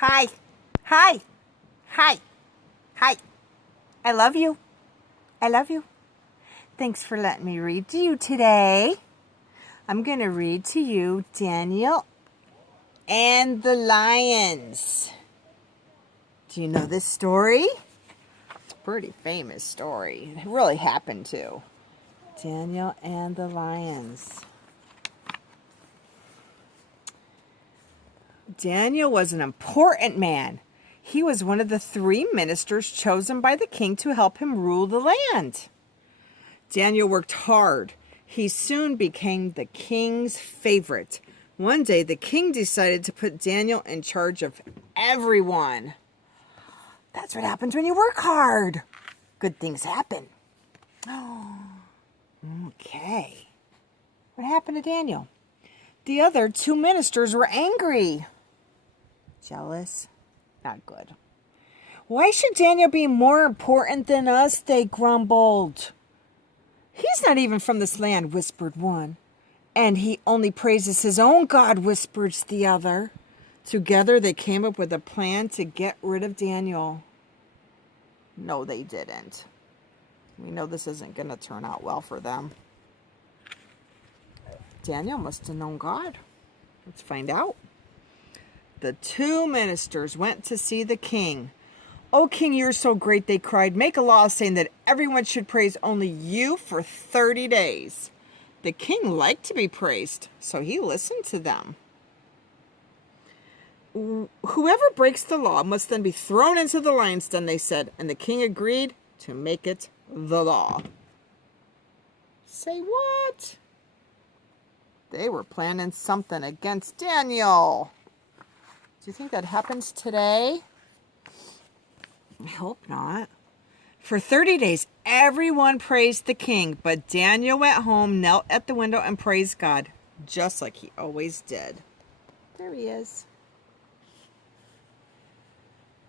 Hi. Hi. Hi. Hi. I love you. I love you. Thanks for letting me read to you today. I'm going to read to you Daniel and the Lions. Do you know this story? It's a pretty famous story. It really happened too. Daniel and the Lions. Daniel was an important man. He was one of the 3 ministers chosen by the king to help him rule the land. Daniel worked hard. He soon became the king's favorite. One day, the king decided to put Daniel in charge of everyone. That's what happens when you work hard. Good things happen. Oh, okay. What happened to Daniel? The other 2 ministers were angry. Jealous? Not good. Why should Daniel be more important than us? They grumbled. He's not even from this land, whispered one. And he only praises his own God, whispers the other. Together they came up with a plan to get rid of Daniel. No, they didn't. We know this isn't going to turn out well for them. Daniel must have known God. Let's find out. The 2 ministers went to see the king. "Oh, king, you're so great," they cried. "Make a law saying that everyone should praise only you for 30 days. The king liked to be praised, so he listened to them. "Whoever breaks the law must then be thrown into the lion's den," they said, and the king agreed to make it the law. Say what? They were planning something against Daniel. Do you think that happens today? I hope not. For 30 days, everyone praised the king, but Daniel went home, knelt at the window, and praised God, just like he always did. There he is.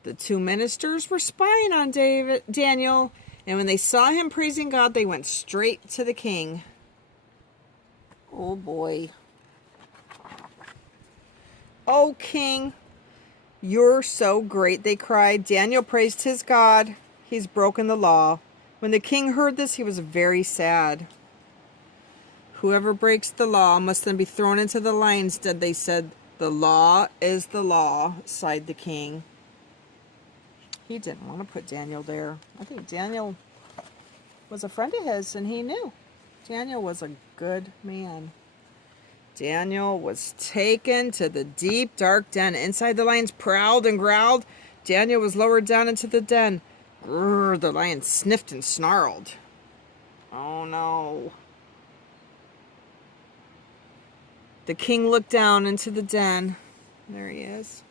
The 2 ministers were spying on Daniel, and when they saw him praising God, they went straight to the king. Oh boy. "Oh, king, you're so great," they cried. Daniel praised his God. He's broken the law. When the king heard this, he was very sad. "Whoever breaks the law must then be thrown into the lion's den," they said. "The law is the law," sighed the king. He didn't want to put Daniel there. I think Daniel was a friend of his, and he knew. Daniel was a good man. Daniel was taken to the deep, dark den. Inside, the lions prowled and growled. Daniel was lowered down into the den. Grrr, the lion sniffed and snarled. Oh, no. The king looked down into the den. There he is.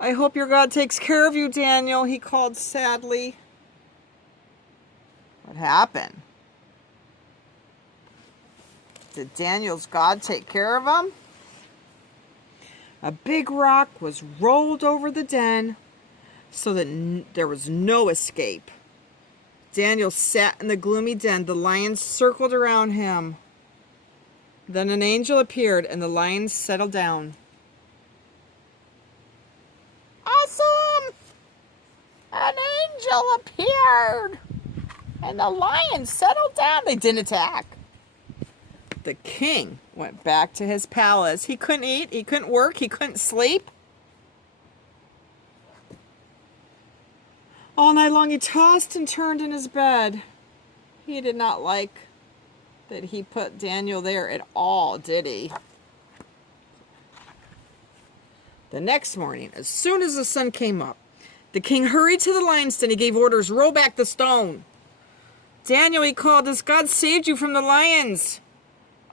"I hope your God takes care of you, Daniel," he called sadly. What happened? Did Daniel's God take care of him? A big rock was rolled over the den so that there was no escape. Daniel sat in the gloomy den. The lions circled around him. Then an angel appeared and the lions settled down. Awesome! An angel appeared and the lions settled down. They didn't attack. The king went back to his palace. He couldn't eat, he couldn't work, he couldn't sleep. All night long he tossed and turned in his bed. He did not like that he put Daniel there at all, did he? The next morning, as soon as the sun came up, the king hurried to the lion's den. He gave orders, "Roll back the stone." "Daniel," he called, "has God saved you from the lions?"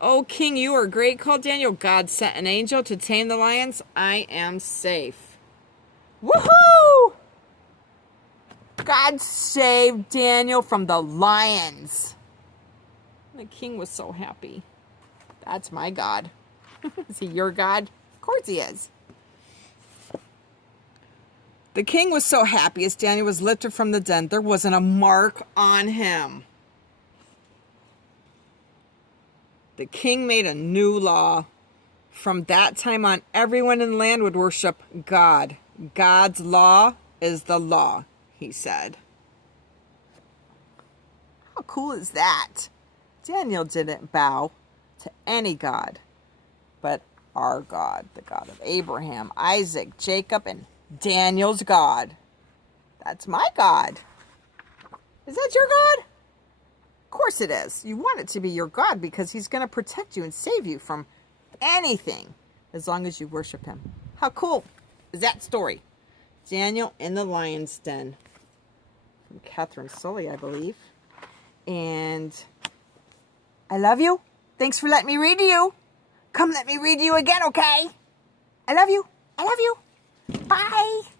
"Oh, king, you are great," called Daniel. "God sent an angel to tame the lions. I am safe." Woohoo! God saved Daniel from the lions. The king was so happy. That's my God. Is he your God? Of course he is. The king was so happy as Daniel was lifted from the den. There wasn't a mark on him. The king made a new law. From that time on, everyone in the land would worship God, God's law is the law, he said. How cool is that? Daniel didn't bow to any god, but our God, the God of Abraham, Isaac, Jacob, and Daniel's God. That's my God. Is that your God? Of course it is. You want it to be your God because he's going to protect you and save you from anything as long as you worship him. How cool is that story? Daniel in the lion's den. From Katherine Sully, I believe. And I love you. Thanks for letting me read to you. Come let me read to you again, okay? I love you. I love you. Bye.